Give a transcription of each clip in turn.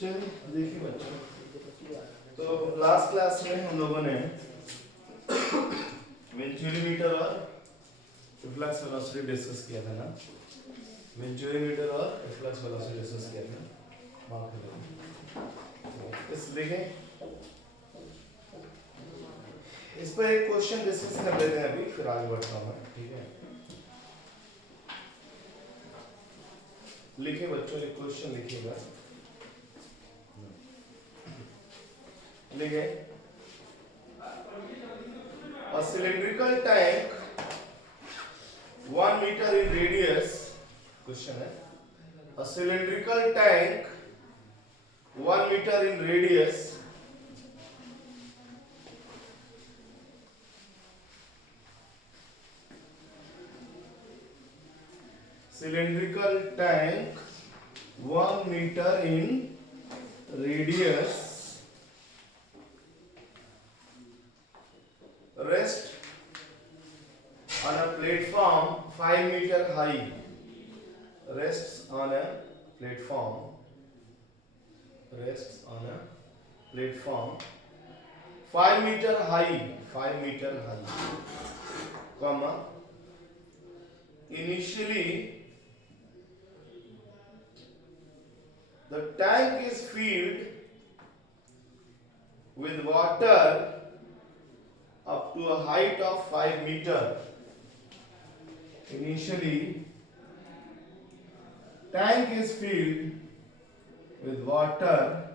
चलिए देखिए बच्चों, तो लास्ट क्लास में हम लोगों ने वेंचुरीमीटर और रिफ्लेक्स वेलोसिटी डिस्कस किया था ना। वेंचुरीमीटर और रिफ्लेक्स वेलोसिटी डिस्कस किया था। माफ करिए, इस देखें, इस पर एक क्वेश्चन डिस्कस कर लेते हैं अभी, फिर आगे बढ़ता हूँ मैं। ठीक है, लिखिए बच्चों, एक क्वेश्चन लिखिएगा। लिखे, a cylindrical tank 1 meter in radius, question है, a cylindrical tank 1 meter in radius cylindrical tank 1 meter in radius rest on a platform 5 meter high, rests on a platform 5 meter high, comma, initially the tank is filled with water up to a height of 5 meter. Initially, tank is filled with water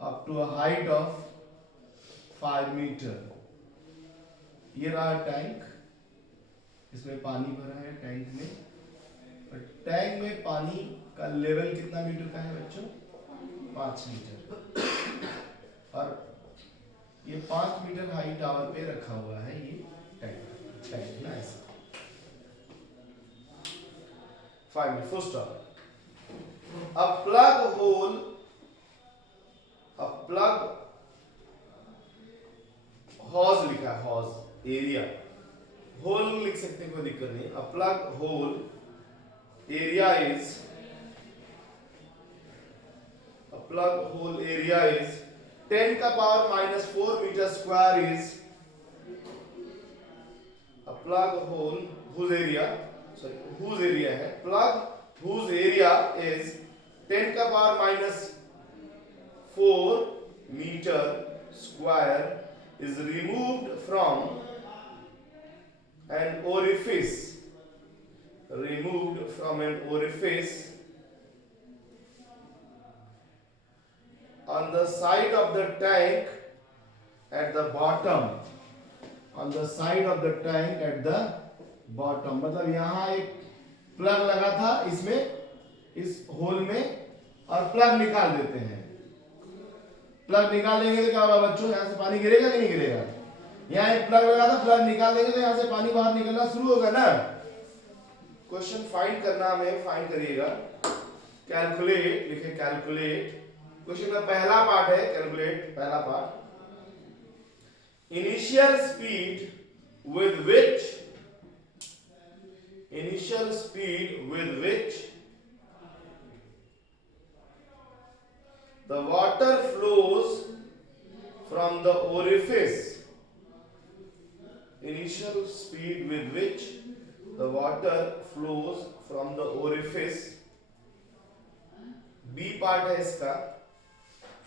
up to a height of 5 meter. ये रहा tank, इसमें पानी भरा है tank में, और tank में पानी का लेवल कितना मीटर का है बच्चों? 5 मीटर। और ये 5 मीटर हाई टावर पे रखा हुआ है ये टैंक ना, ऐसा 5 metre. Full stop. A plug hose लिखा है, hose एरिया, होल लिख सकते हैं, कोई दिक्कत नहीं। A plug hole area is 10 का power minus 4 metre square is a plug hole whose area है, plug whose area is 10 का power minus 4 metre square is removed from an orifice on the side of the tank at the bottom, मतलब यहाँ एक plug लगा था इसमें, इस whole में, और प्लग निकाल देते हैं। प्लग निकाल देंगे तो क्या होगा बच्चों? यहाँ से पानी गिरेगा कि नहीं गिरेगा? यहाँ एक प्लग लगा था, प्लग निकाल देंगे तो यहाँ से पानी बाहर निकलना शुरू होगा ना। क्वेश्चन फाइंड करना, हमें फाइंड करिएगा। कैलकुलेट लिखे, कैलकुलेट। क्वेश्चन का पहला पार्ट है कैलकुलेट, पहला part. Initial speed with which the water flows from the orifice. Initial speed with which the water flows from the orifice. B part है इसका।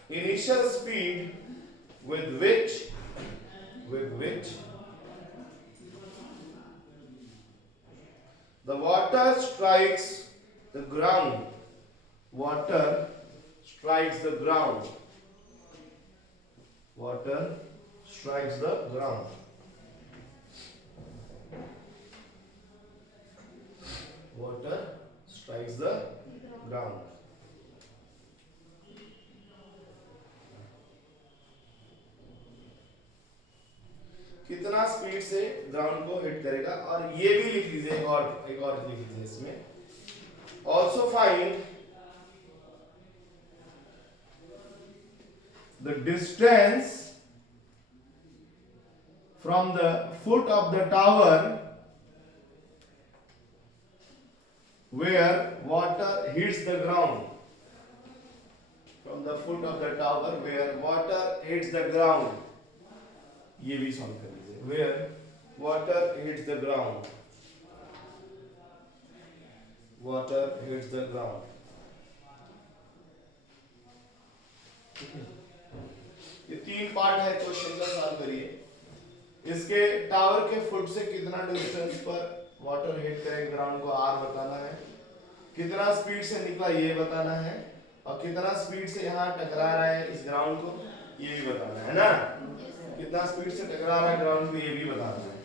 Initial speed with which the water strikes the ground. Water strikes the ground. Water strikes the ground. Water strikes the ground. कितना speed से ground को hit करेगा, और ये भी लिख लीजिए, एक और लिख लीजिए इसमें। Also find the distance from the foot of the tower where water hits the ground. from the foot of the tower where water hits the ground. ये भी सॉल्व कर लीजिए, where water hits the ground, water hits the ground. ये तीन part है question का, solve करिए। इसके टावर के फुट से कितना डिस्टेंस पर वाटर हिट करेगा ग्राउंड को, आर बताना है। कितना स्पीड से निकला ये बताना है, और कितना स्पीड से यहाँ टकरा रहा है इस ग्राउंड को ये भी बताना है ना। कितना स्पीड से टकरा रहा है ग्राउंड को ये भी बताना है।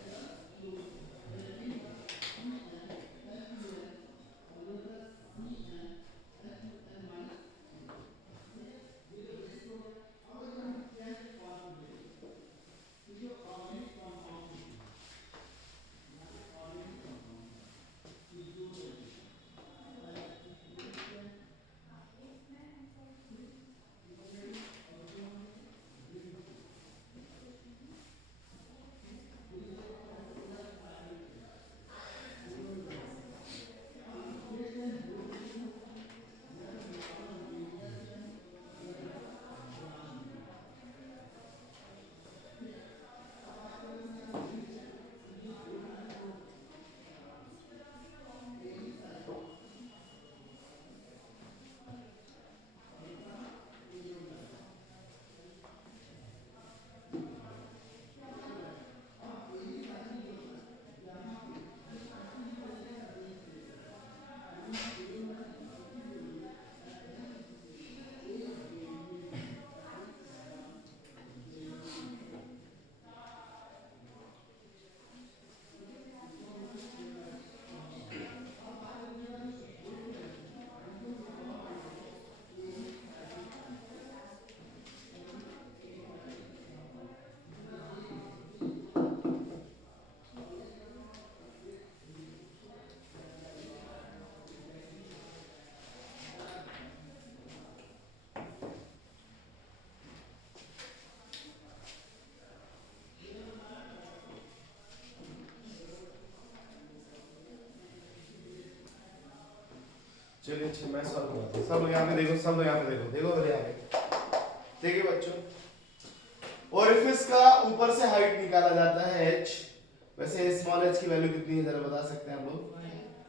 चलिए अच्छा मैं सॉल्व करता हूं। सब लोग यहाँ पे देखो, सब लोग यहाँ पे देखो, देखो मेरे यहाँ पे देखिए बच्चों, ओरिफिस का ऊपर से हाइट निकाला जाता है h। वैसे स्मॉल h की वैल्यू कितनी है जरा बता सकते हैं आप लोग?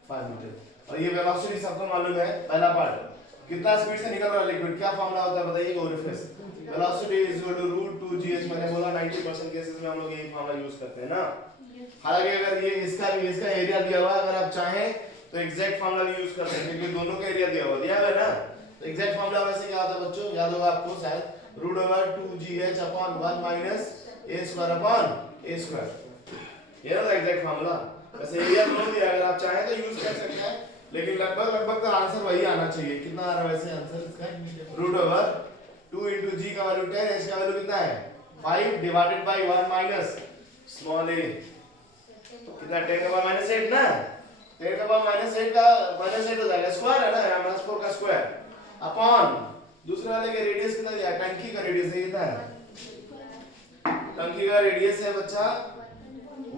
5 मीटर। और ये वेलोसिटी सबको मालूम है। पहला पार्ट कितना स्पीड से निकल रहा है लिक्विड, क्या फार्मूला होता है बताइए? Orifice velocity is equal to √2gh। मैंने बोला 90% केसेस में हम लोग यही फार्मूला यूज करते हैं ना। हालांकि अगर ये इसका एरिया दिया हुआ है, अगर आप चाहें तो एग्जैक्ट फार्मूला भी यूज कर सकते हैं, क्योंकि दोनों का एरिया दिया हुआ है ना। तो एग्जैक्ट फार्मूला वैसे क्या होता है बच्चों, याद होगा आपको शायद, √2gh upon 1 minus a square upon a square. ये ना एग्जैक्ट फार्मूला। वैसे एरिया दोनों दिया, अगर आप चाहें तो यूज कर सकते हैं, लेकिन लगभग का आंसर वही आना चाहिए। कितना आ रहा है वैसे आंसर इसका? √2 into g का वैल्यू 10, h का वैल्यू कितना है 5 divided by 1 minus small a, कितना 10 का पावर माइनस 8 ना। 10 का पावर माइनस 8 का माइनस 8 हो जाएगा, स्क्वायर है ना, माइनस 4 का स्क्वायर अपॉन दूसरा वाले का रेडियस कितना दिया, टंकी का रेडियस कितना है? टंकी का रेडियस है बच्चा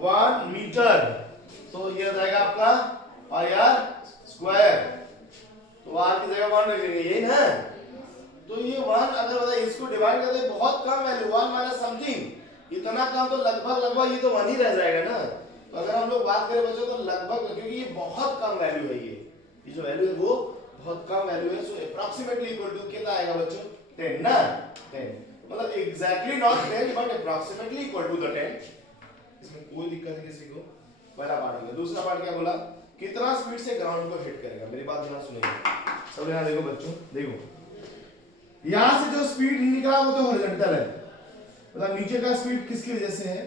1 मीटर, तो ये हो जाएगा आपका पाई आर स्क्वायर। तो r की जगह 1 रखेंगे, यही ना। तो ये 1 अगर बताइए इसको डिवाइड करते हैं बहुत कम वैल्यू, 1 माइनस समथिंग, इतना कम, तो लगभग ये तो 1 ही रह जाएगा ना। तो अगर हम लोग बात करें बच्चों तो लगभग, क्योंकि ये बहुत कम वैल्यू है, ये जो वैल्यू है वो बहुत कम वैल्यू है। सो अप्रॉक्सीमेटली इक्वल टू कितना आएगा बच्चों? 10 ना। 10 मतलब exactly not 10 but approximately equal to the 10। इसमें कोई दिक्कत है किसी को? पहला पार्ट हो गया। दूसरा पार्ट क्या बोला, कितना स्पीड से ग्राउंड को हिट करेगा। मेरी बात ध्यान सुनिए सब, यहां देखो बच्चों, देखो यहां से जो स्पीड निकला वो तो हॉरिजॉन्टल है, मतलब नीचे का स्पीड किसकी वजह से है?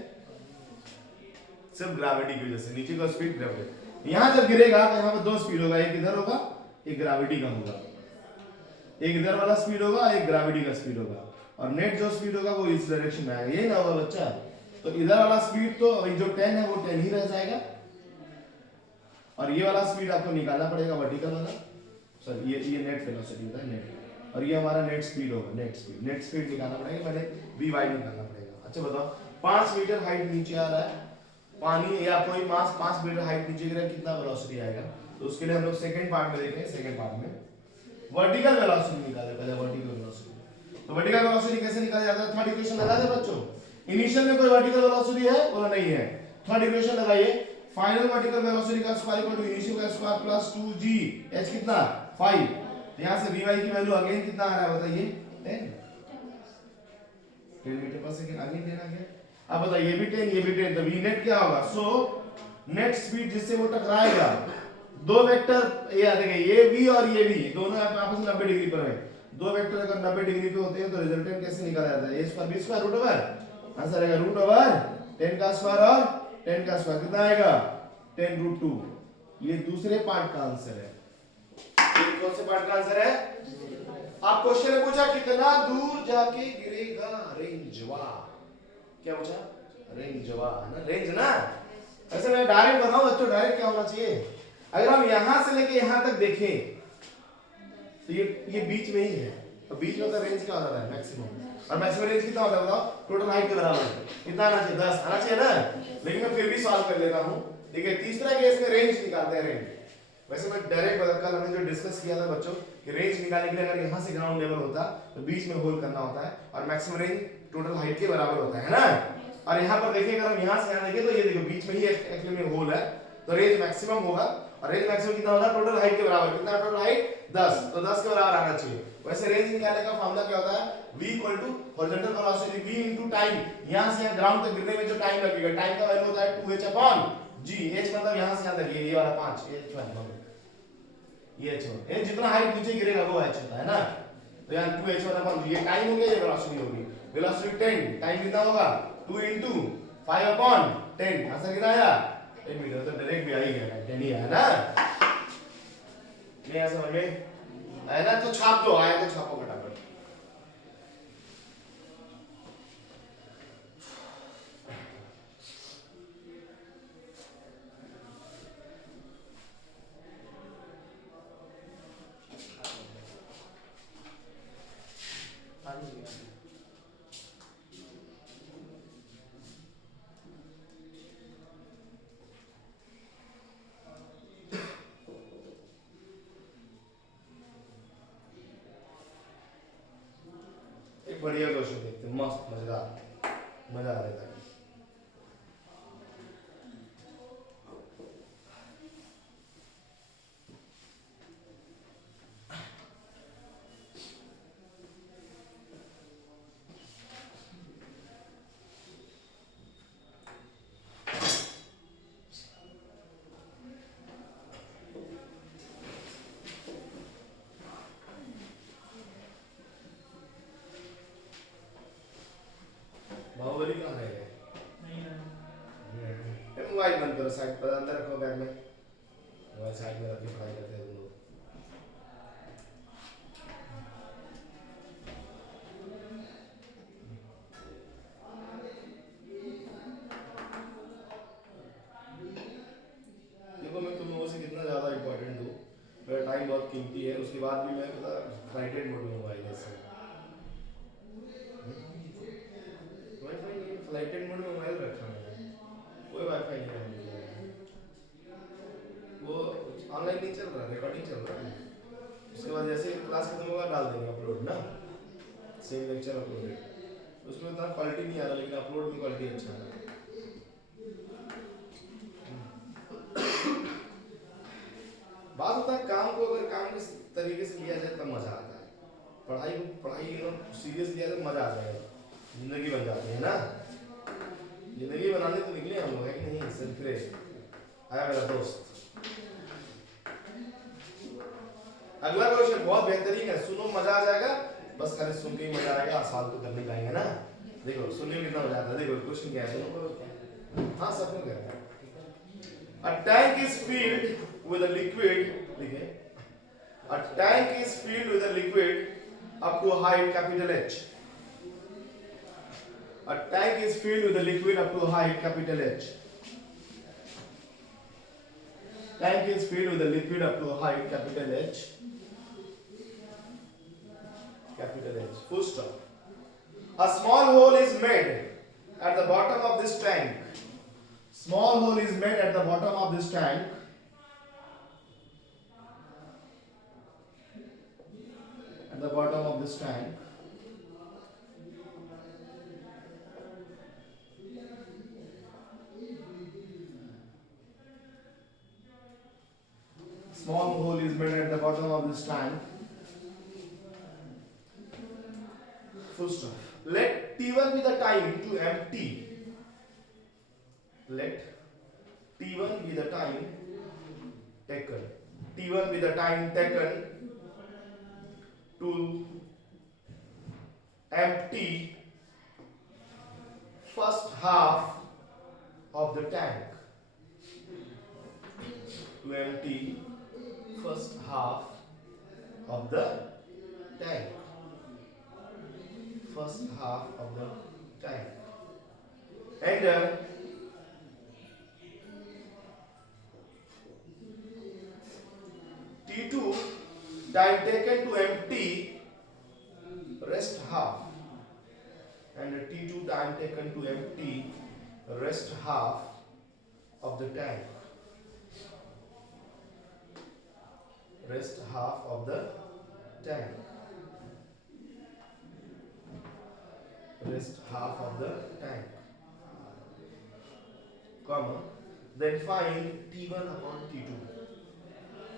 सिर्फ ग्रेविटी की वजह से। नीचे का स्पीड ग्रेविटी, यहां जब गिरेगा तो यहां पर दो स्पीड होगा, एक इधर होगा एक ग्रेविटी का होगा, एक इधर वाला स्पीड होगा एक ग्रेविटी का स्पीड होगा, और नेट जो स्पीड होगा वो इस डायरेक्शन में आएगा, यही ना होगा बच्चा। तो इधर वाला स्पीड तो अभी जो 10 है वो 10 ही रह जाएगा, और ये वाला स्पीड आपको निकालना पड़ेगा वर्टिकल वाला, सर ये नेट वेलोसिटी होता है नेट, और ये हमारा नेट स्पीड होगा, नेट स्पीड निकालना पड़ेगा, पहले vy निकालना पड़ेगा। अच्छा बताओ, 5 मीटर हाइट नीचे आ रहा है पानी, या कोई मास 5 मीटर हाइट नीचे गिरा, कितना वेलोसिटी आएगा? तो उसके लिए हम लोग सेकंड पार्ट में देखें। सेकंड पार्ट में वर्टिकल वेलोसिटी निकाले, पहले वर्टिकल वेलोसिटी तो वर्टिकल वेलोसिटी कैसे निकाला जाता है? थर्ड इक्वेशन लगा दे बच्चों। इनिशियल में कोई वर्टिकल वेलोसिटी है बोला नहीं है, थर्ड इक्वेशन लगाइए, फाइनल वर्टिकल वेलोसिटी का स्क्वायर इक्वल टू इनिशियल का स्क्वायर प्लस 2g h कितना 5। तो यहां से vy की वैल्यू अगेन कितना आ रहा है बताइए 10 मीटर पर सेकंड अगेन 10 आ गया। अब बताइए ये भी 10 ये भी 10, तो v नेट क्या होगा? सो नेट स्पीड जिससे वो टकराएगा, दो वेक्टर ये देखिए ये v और ये v दोनों आपस में 90 डिग्री पर है, दो वेक्टर अगर 90 डिग्री पे होते हैं तो रिजल्टेंट कैसे निकाला जाता है? a square b square root over, answer आएगा रूट ओवर 10 का स्क्वायर और 10 का स्क्वायर कितना आएगा 10 रूट 2। ये दूसरे पार्ट का आंसर है। ये कौन से पार्ट का आंसर है? आप क्वेश्चन में पूछा कितना दूर जाके गिरेगा, रेंजवा। क्या पूछा? रेंजवा ना, रेंज ना। ऐसे मैं डायरेक्ट बताऊं बच्चों, डायरेक्ट क्या होना चाहिए? अगर हम यहां से लेके यहां तक देखें तो ये बीच में ही है, तो बीच में का रेंज क्या होता है? मैक्सिमम। और मैक्सिमम रेंज कितना होता है बताओ? टोटल हाइट के बराबर है। कितना आना चाहिए? 10 आना चाहिए ना। लेकिन मैं फिर भी सॉल्व कर लेता हूं। देखिए तीसरा केस में रेंज निकालते हैं। रेंज वैसे मैं डायरेक्ट बता, कल हमने जो डिस्कस किया था बच्चों कि रेंज निकालने के लिए अगर यहां से ग्राउंड लेवल होता तो बीच में होल करना होता है और मैक्सिमम रेंज टोटल हाइट के बराबर होता है ना। और यहां पर देखिए अगर हम यहां से यहां देखें तो ये देखो बीच में ही एक्चुअली में होल है, तो रेंज मैक्सिमम होगा। और रेंज मैक्सिमम कितना होगा? टोटल हाइट के बराबर। कितना टोटल हाइट? 10, तो 10 के बराबर आना चाहिए। वैसे रेंज निकालने का फार्मूला क्या होता है? v horizontal velocity v into time, यहां से यहां ग्राउंड तक गिरने में जो टाइम लगेगा, टाइम का वैल्यू होता है 2h अपॉन g। h मतलब यहां से यहां तक ये वाला 5 h1 ये h1, ये जितना हाइट नीचे गिरेगा वो h होता है ना। तो यहां 2h1 अपॉन g, ये टाइम हो गया, ये वेलोसिटी होगी। वेलोसिटी 10, टाइम कितना होगा? 2 इनटू 5 अपॉन 10, आंसर कितना आया? 10 मीटर। तो डायरेक्ट भी आ ही गया, 10 ही है ना। नहीं ऐसा समझ में आया ना? तो छाप दो, आया तो छापो फटाफट। एक बढ़िया क्वेश्चन देखते हैं, मस्त मजेदार, मजा आ रहा है। बाहुबली कहाँ रह गए? मोबाइल बंद करो, साइड पर अंदर रखो बैग में, मोबाइल साइड में रख के पढ़ाई करते हैं तुम लोग। देखो मैं तुम लोगों से कितना ज़्यादा इंपॉर्टेंट हूँ, मेरा टाइम बहुत कीमती है, उसके बाद भी मैं पता फ्लाइटेड मोड में मोबाइल ऐसे वाईफाई नहीं, फ्लाइटेड मोड में मोबाइल रखा है, कोई वाईफाई नहीं है मेरे वो ऑनलाइन नहीं चल रहा, रिकॉर्डिंग चल रहा है। उसके बाद जैसे क्लास खत्म होगा डाल देंगे अपलोड ना, सेम लेक्चर अपलोडेड। उसमें उतना क्वालिटी नहीं आ रहा लेकिन अपलोड की क्वालिटी अच्छा है। बात होता है काम को अगर काम किस तरीके से लिया जाए तब मजा आता है। पढ़ाई को पढ़ाई एकदम सीरियस लिया तो मजा आ जाएगा, जिंदगी बन जाती है ना। जिंदगी बनाने तो निकले हम लोग, है कि नहीं? सरप्राइज आया मेरा दोस्त। अगला क्वेश्चन बहुत बेहतरीन है, सुनो मजा आ जाएगा, बस खाली सुन के ही मजा आएगा, सवाल तो कर नहीं पाएंगे ना। देखो सुनने में कितना मजा आता है। देखो क्वेश्चन क्या है, सुनो। हाँ सब में करेंगे। A tank is filled with a liquid, देखिए, a tank is filled with a liquid up to a height capital H. A tank is filled with a liquid up to a height capital H. Tank is filled with a liquid up to a height capital H. Capital H. Full stop. A small hole is made at the bottom of this tank. Small hole is made at the bottom of this tank. At the bottom of this tank. this tank. Full stop. Let T1 be the time to empty. Let T1 be the time taken. T1 be the time taken to empty first half of the tank. To empty first half of the tank. First half of the tank. And T2 time taken to empty rest half. And T2 time taken to empty rest half of the tank. Rest half of the tank. Rest half of the tank. Comma. Then find T1 upon T2.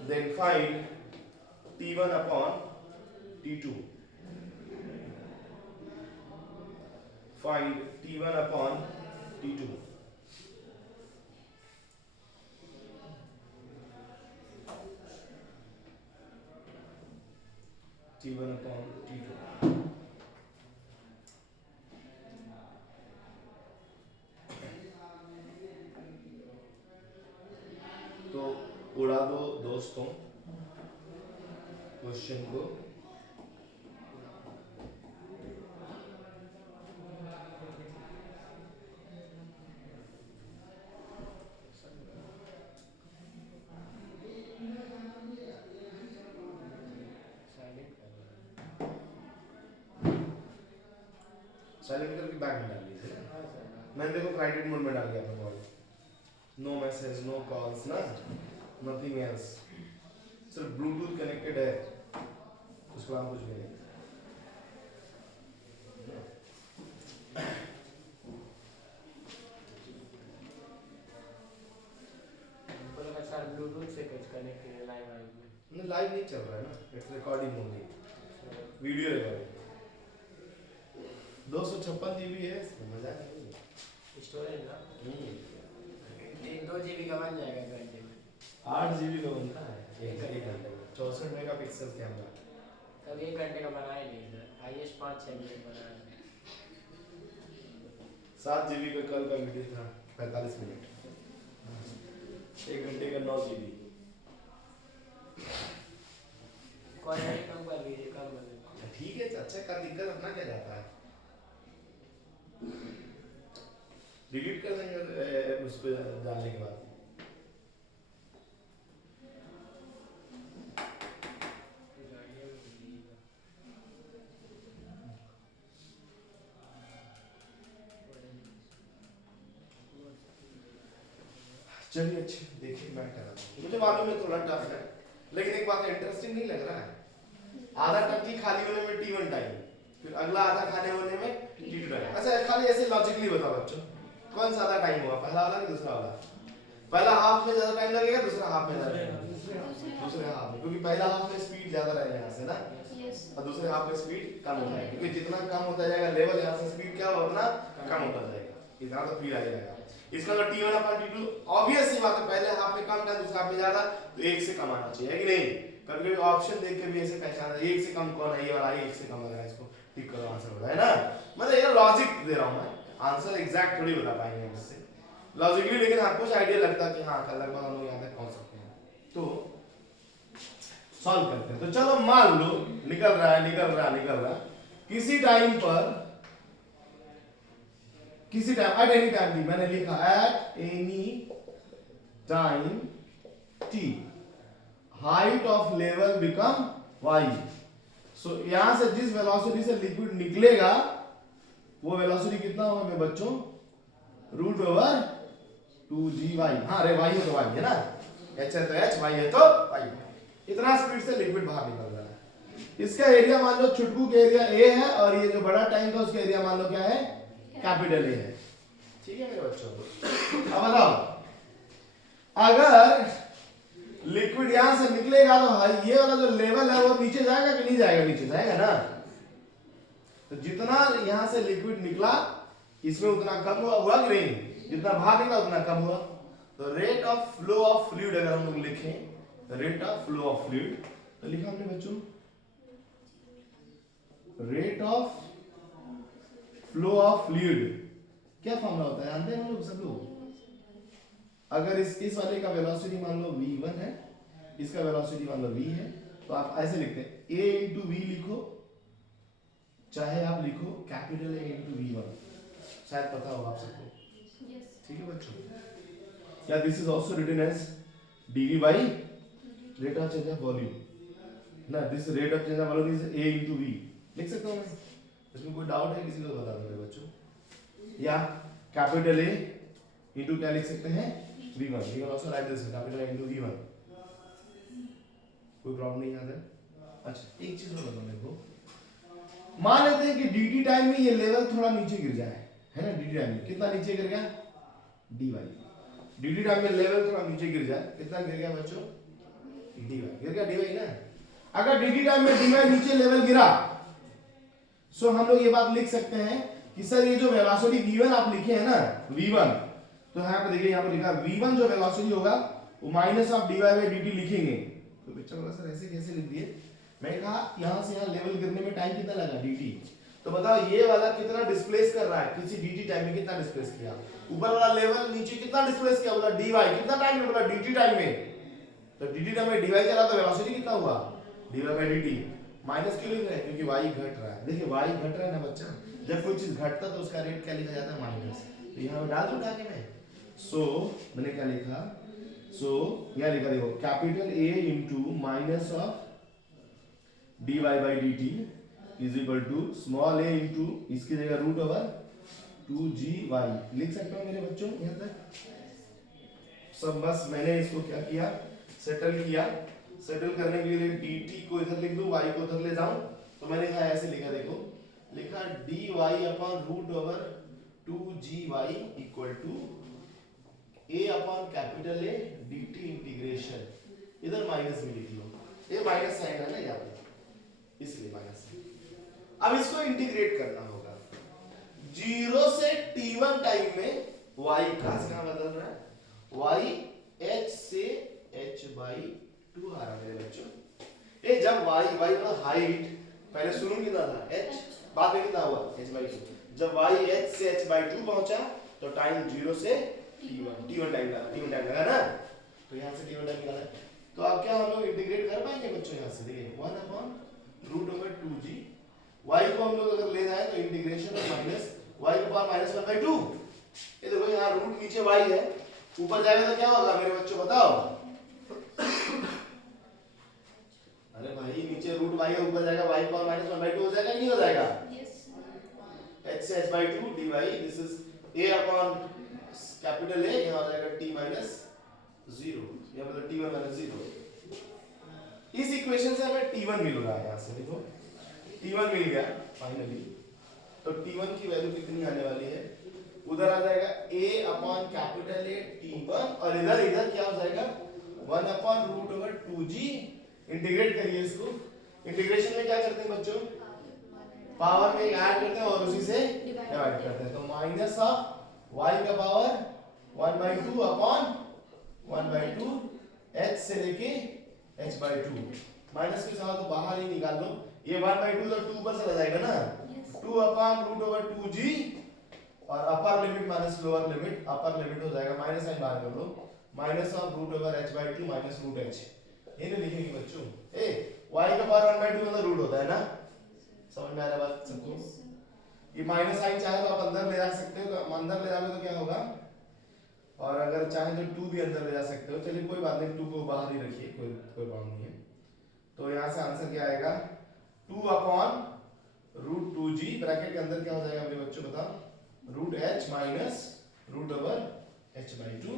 Then find T1 upon T2. Find T1 upon T2. T1 upon T2. तो उड़ा दो दोस्तों question को। Silent करके back में डाल लीजिए। मैंने देखो फ्लाइट मोड में डाल दिया अपना call. No message, no calls ना, नथिंग एल्स। सिर्फ ब्लूटूथ कनेक्टेड है, उसके बाद कुछ भी नहीं। ब्लूटूथ से कुछ कनेक्टेड है लाइव में? लाइव नहीं चल रहा है ना, it's recording only, video recording. 256 GB है, इसमें मजा नहीं। स्टोरेज ना 2 GB का बन जाएगा घंटे में। 8 GB का बनता है एक घंटे में। 64 मेगापिक्सल कैमरा। तब 1 घंटे का बना ही नहीं सर, हाईएस्ट 5-6 मिनट बना है। 7 GB का कल का वीडियो था, 45 मिनट। 1 घंटे का 9 GB। क्वालिटी कम कर लीजिए, कम कर लीजिए। ठीक है, अच्छा का दिक्कत अपना क्या जाता है, डिलीट कर देंगे उस पे डालने के बाद। चलिए अच्छे देखिए, मैं कर रहा हूँ, मुझे मालूम है थोड़ा टफ है, लेकिन एक बात इंटरेस्टिंग नहीं लग रहा है। आधा टंकी खाली होने में T1 टाइम, फिर अगला आधा खाली होने में T2 टाइम। अच्छा खाली ऐसे लॉजिकली बताओ बच्चों, कौन सा ज्यादा टाइम होगा, पहला वाला कि दूसरा वाला? पहला हाफ में ज्यादा टाइम लगेगा, दूसरा हाफ में ज्यादा टाइम? दूसरे हाफ में, क्योंकि पहला हाफ में स्पीड ज्यादा रहेगा यहाँ से ना, और दूसरे हाफ में स्पीड कम हो जाएगा, क्योंकि जितना कम होता जाएगा लेवल, यहाँ से स्पीड क्या होगा उतना कम होता जाएगा, इतना तो फील आ जाएगा। इसका अगर T1 अपॉन T2 ऑब्वियस सी बात है, पहले हाफ में कम था, दूसरे हाफ में ज्यादा, तो 1 से कम आना चाहिए कि नहीं? कभी ऑप्शन देख के भी ऐसे पहचाना 1 से कम कौन है, ये वाला 1 से कम लग रहा है, इसको टिक करो, आंसर होगा, है ना? मतलब ये लॉजिक दे रहा हूं मैं, आंसर एग्जैक्ट थोड़ी बता पाएंगे हम इससे लॉजिकली, लेकिन आपको कुछ आइडिया लगता है कि हाँ लगभग हम लोग यहाँ तक पहुंच सकते हैं। तो सॉल्व करते हैं। तो चलो मान लो निकल रहा किसी टाइम पर, किसी time at any time T, मैंने लिखा at any time T height of level become y। सो यहां से जिस वेलोसिटी से लिक्विड निकलेगा वो वेलोसिटी कितना होगा मेरे बच्चों? √2gy। हाँ अरे y है तो y है ना, h है तो h, y है तो y। इतना स्पीड से लिक्विड बाहर निकल रहा है। इसका एरिया मान लो छुटकू के एरिया a है, और ये जो बड़ा टाइम था उसका एरिया मान लो क्या है? कैपिटल A है। ठीक है मेरे बच्चों, अब बताओ लिक्विड यहां से निकलेगा तो भाई ये वाला जो लेवल है वो नीचे जाएगा कि नहीं जाएगा? नीचे जाएगा ना। तो जितना यहां से लिक्विड निकला इसमें उतना कम हुआ कि नहीं? जितना बाहर निकला उतना कम हुआ। तो rate of flow of fluid अगर हम लोग लिखें, rate of flow of fluid, तो लिखा हमने बच्चों rate of flow of fluid. क्या फॉर्मूला होता है जानते हैं हम लोग सब लोग? अगर इस वाले का वेलोसिटी मान लो v1 है, इसका वेलोसिटी मान लो v है, तो आप ऐसे लिखते हैं a इंटू वी लिखो, चाहे आप लिखो कैपिटल A इंटू v1, शायद पता होगा आप सबको। ठीक है बच्चों? या this is also written as dv by rate of change of volume ना। This rate of change of volume is a into v, लिख सकता हूं मैं? इसमें कोई डाउट है किसी को? बता दो बच्चों। या कैपिटल A इंटू क्या लिख सकते हैं? v1। you can also write this capital A into v1, कोई प्रॉब्लम नहीं आता है। अच्छा एक चीज और बताओ मेरे को, मान लेते हैं कि dt टाइम में ये लेवल थोड़ा नीचे गिर जाए, है ना? dt टाइम में कितना नीचे गिर गया? dy। dt टाइम में लेवल थोड़ा नीचे गिर जाए, कितना गिर गया बच्चों? dy गिर गया, dy ना। अगर dt टाइम में dy नीचे लेवल गिरा, सो हम लोग ये बात लिख सकते हैं कि सर ये जो वेलोसिटी v1 आप लिखे हैं ना, v1, तो यहाँ पे देखिए, यहाँ पे लिखा v1 जो वेलोसिटी होगा वो minus of dy by dt लिखेंगे। तो बच्चा बोला सर ऐसे कैसे लिख दिए? मैं कहा यहाँ से यहाँ लेवल गिरने में टाइम कितना लगा? dt। तो बताओ ये वाला कितना डिस्प्लेस कर रहा है? किसी dt टाइम में कितना डिस्प्लेस किया? ऊपर वाला लेवल नीचे कितना डिस्प्लेस किया? बोला dy। कितना टाइम में? बोला dt टाइम में। तो dt टाइम में dy चला तो वेलोसिटी कितना हुआ? dy by dt। माइनस क्यों लिख रहे हैं? क्योंकि y घट रहा है। देखिए y घट रहा है ना बच्चा, जब कोई चीज घटता तो उसका रेट क्या लिखा जाता है? माइनस। तो यहाँ पे डाल दूं उठा के मैं? सो मैंने क्या लिखा? सो यहाँ लिखा देखो capital A into minus of dy by dt is equal to small a into इसकी जगह रूट ओवर 2gy लिख सकता हूँ मेरे बच्चों यहाँ तक सब। बस मैंने इसको क्या किया? सेटल किया। सेटल करने के लिए dt को इधर लिख दूं, y को उधर ले जाऊं, तो मैंने कहा ऐसे लिखा, देखो लिखा dy upon root over 2gy equal to a upon capital A dt integration, इधर माइनस में लिख लो, ये माइनस साइन है ना यहाँ पे, इसलिए माइनस। अब इसको इंटीग्रेट करना होगा 0 से t1 टाइम में y कहाँ बदल रहा है? y h से h बाई 2 आ रहा है मेरे बच्चों। ये जब y मतलब हाइट, पहले शुरू में कितना था? h, बाद में कितना हुआ? h by 2। जब y h से h बाई 2 पहुंचा तो टाइम 0 से t1 टाइम लगा ना। तो यहाँ से t1 टाइम निकाला। तो अब क्या हम लोग इंटीग्रेट कर पाएंगे बच्चों? यहाँ से देखिए 1 upon root over 2g, y को हम लोग अगर ले जाए तो इंटीग्रेशन ऑफ माइनस y के पावर माइनस 1/2। ये देखो यहाँ रूट नीचे y है, ऊपर जाएगा तो क्या होगा मेरे बच्चों बताओ? अरे भाई नीचे रूट y है, ऊपर जाएगा y पावर माइनस 1/2 हो जाएगा नहीं हो जाएगा? h से h/2 dy, this is a upon capital A, यहाँ हो जाएगा t माइनस 0, यहाँ मतलब t1 माइनस 0। इस इक्वेशन से हमें t1 मिल रहा है। यहाँ से देखो t1 मिल गया फाइनली। तो t1 की वैल्यू कितनी आने वाली है? उधर आ जाएगा a upon capital A t1, और इधर क्या हो जाएगा? 1 upon root over 2g। Integrate करिए इसको। इंटीग्रेशन में क्या करते हैं बच्चों? पावर में ऐड करते हैं और उसी से डिवाइड करते हैं। तो माइनस ऑफ y का पावर 1/2 अपॉन 1/2 h से लेके h/2। माइनस के साथ तो बाहर ही निकाल लो, ये 1/2 तो 2 पर चला जाएगा ना। 2 अपॉन रूट ओवर 2g और upper limit minus lower limit, upper limit हो जाएगा माइनस साइन बाहर कर लो, minus of root over h/2 minus root h। ये नहीं लिखेंगे बच्चों। ए y का पावर 1/2 मतलब रूट होता है ना, समझ में आ रहा बात सबको? ये माइनस साइन चाहे तो आप अंदर ले जा सकते हो, तो अंदर ले जाओगे तो क्या होगा? और अगर चाहे तो 2 भी अंदर ले जा सकते हो। चलिए कोई बात नहीं, 2 को बाहर ही रखिए, कोई प्रॉब्लम नहीं है। तो यहाँ से आंसर क्या आएगा? 2 अपॉन रूट 2g, ब्रैकेट के अंदर क्या हो जाएगा मेरे बच्चों बताओ? Root h minus root over h/2।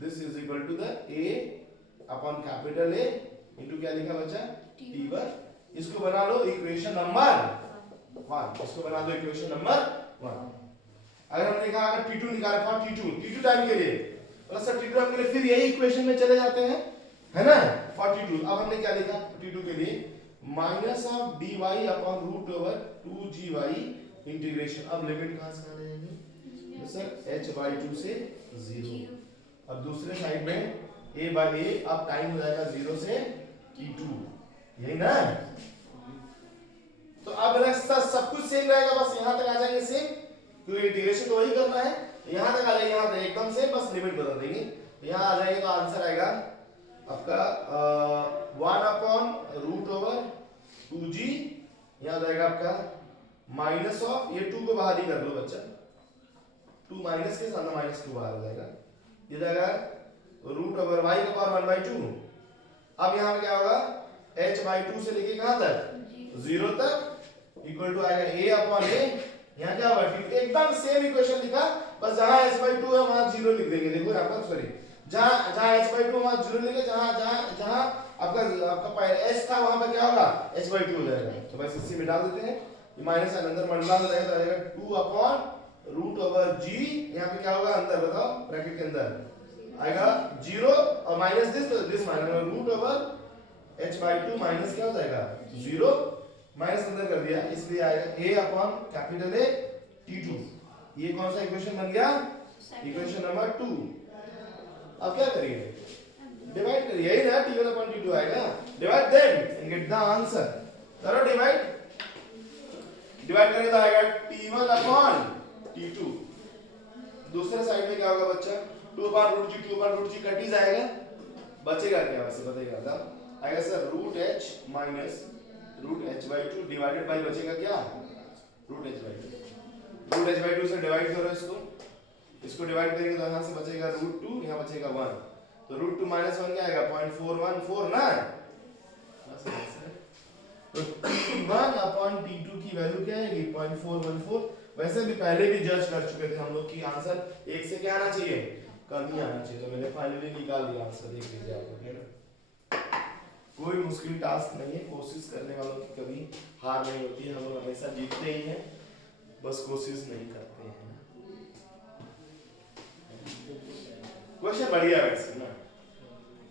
This is equal to the a upon capital A into क्या लिखा बच्चा? t1। इसको बना लो इक्वेशन नंबर 1। इसको बना दो इक्वेशन नंबर 1। अगर हमने कहा अगर t2 निकाला था, t2 टाइम के लिए, और सर t2 टाइम के लिए फिर यही इक्वेशन में चले जाते हैं, है ना 42। अब हमने क्या लिखा 42 के लिए minus of dy upon root over 2gy integration. अब लिमिट कहां से कहां ले जाएंगे तो सर h बाई 2 से 0। अब दूसरे साइड में a बाई a, अब टाइम हो जाएगा 0 से t2, यही ना। तो अब सब कुछ सेम रहेगा, बस यहां तक आ जाएंगे सेम, क्योंकि इंटीग्रेशन तो वही करना है। यहां तक आ जाएंगे, यहां तक एकदम सेम, बस लिमिट बदल देंगे। यहां आ जाएंगे तो आंसर आएगा आपका 1 अपॉन रूट ओवर 2g, यहां जाएगा आपका माइनस ऑफ, ये 2 को बाहर ही कर लो बच्चा, 2 माइनस के साथ -2 बाहर हो जाएगा, ये जाएगा रूट ओवर y का पावर 1/2। अब यहां पे क्या होगा h बाई 2 से लेके कहां तक 0 तक इक्वल टू आएगा a अपॉन a, यहां क्या होगा एकदम सेम इक्वेशन लिखा, बस जहां h बाई 2 है वहां 0 लिख देंगे। देखो यहां पर सॉरी, जहां h बाई 2 वहां 0 लिखे, जहां आपका s था वहां पर क्या होगा h बाई 2 हो जाएगा। तो बस इसी में डाल देते हैं, ये माइनस साइन अंदर मल्टीप्लाई हो जाएगा, तो आएगा 2 अपॉन रूट ओवर g, यहां पे क्या होगा अंदर बताओ ब्रैकेट के अंदर आएगा 0 और माइनस दिस, तो this minus root over h by 2 minus क्या हो जाएगा 0, माइनस अंदर कर दिया, इसलिए आएगा a upon capital A t2। ये कौन सा इक्वेशन बन गया इक्वेशन नंबर 2। अब क्या करिए डिवाइड करिए, यही ना t1 अपॉन t2 आएगा, divide them and get the answer. करो डिवाइड, डिवाइड करेंगे तो आएगा t1 अपॉन t2। दूसरे साइड में क्या होगा बच्चा 2 upon root g, 2 upon root g cut ही जाएगा, बचेगा क्या वैसे बताइएगा तब आएगा sir root h minus root h by 2 divided by बचेगा क्या root h by 2। Root h by 2 से डिवाइड करो इसको डिवाइड करेंगे तो यहां से बचेगा रूट 2, यहां बचेगा 1, तो रूट 2 माइनस 1 क्या आएगा 0.414 ना। तो t1 अपॉन t2 की वैल्यू क्या आएगी 0.414। वैसे भी पहले भी जज कर चुके थे हम लोग कि आंसर 1 से क्या आना चाहिए कम ही आना चाहिए, तो मैंने फाइनली निकाल दिया आंसर, देख लीजिए आप लोग, है ना। कोई मुश्किल टास्क नहीं है, कोशिश करने वालों की कभी हार नहीं होती है, हम लोग हमेशा जीतते ही हैं, बस कोशिश नहीं करते हैं। क्वेश्चन बढ़िया है वैसे ना,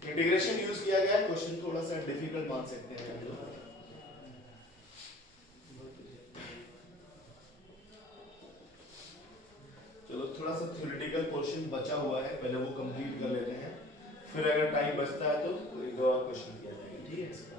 इंटीग्रेशन यूज किया गया है, क्वेश्चन थोड़ा सा डिफिकल्ट मान सकते हैं हम लोग। चलो थोड़ा सा थ्योरेटिकल पोर्शन बचा हुआ है, पहले वो कंप्लीट कर लेते हैं, फिर अगर टाइम बचता है तो एक और क्वेश्चन किया जाएगा, ठीक है इसका।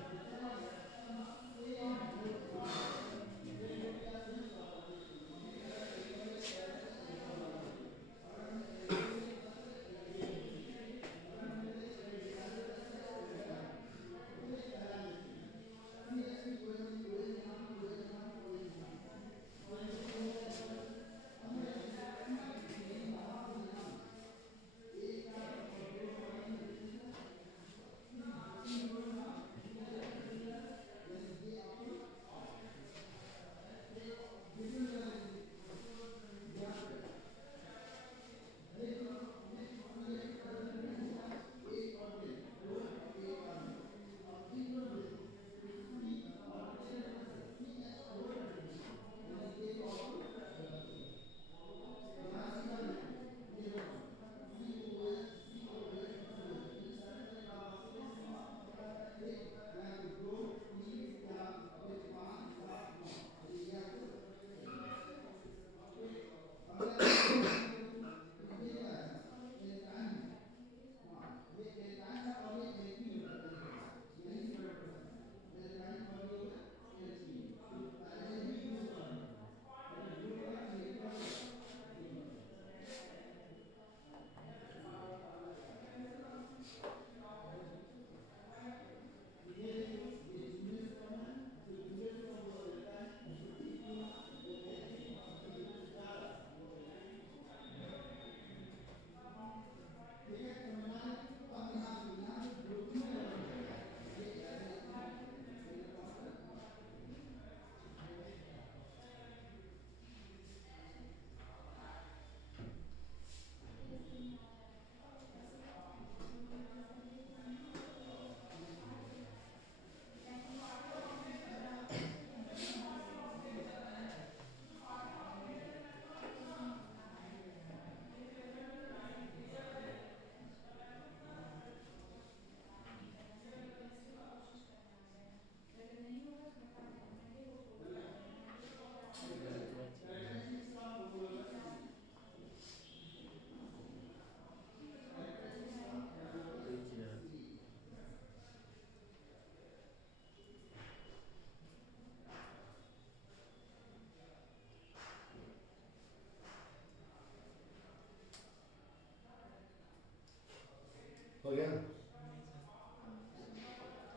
हो गया,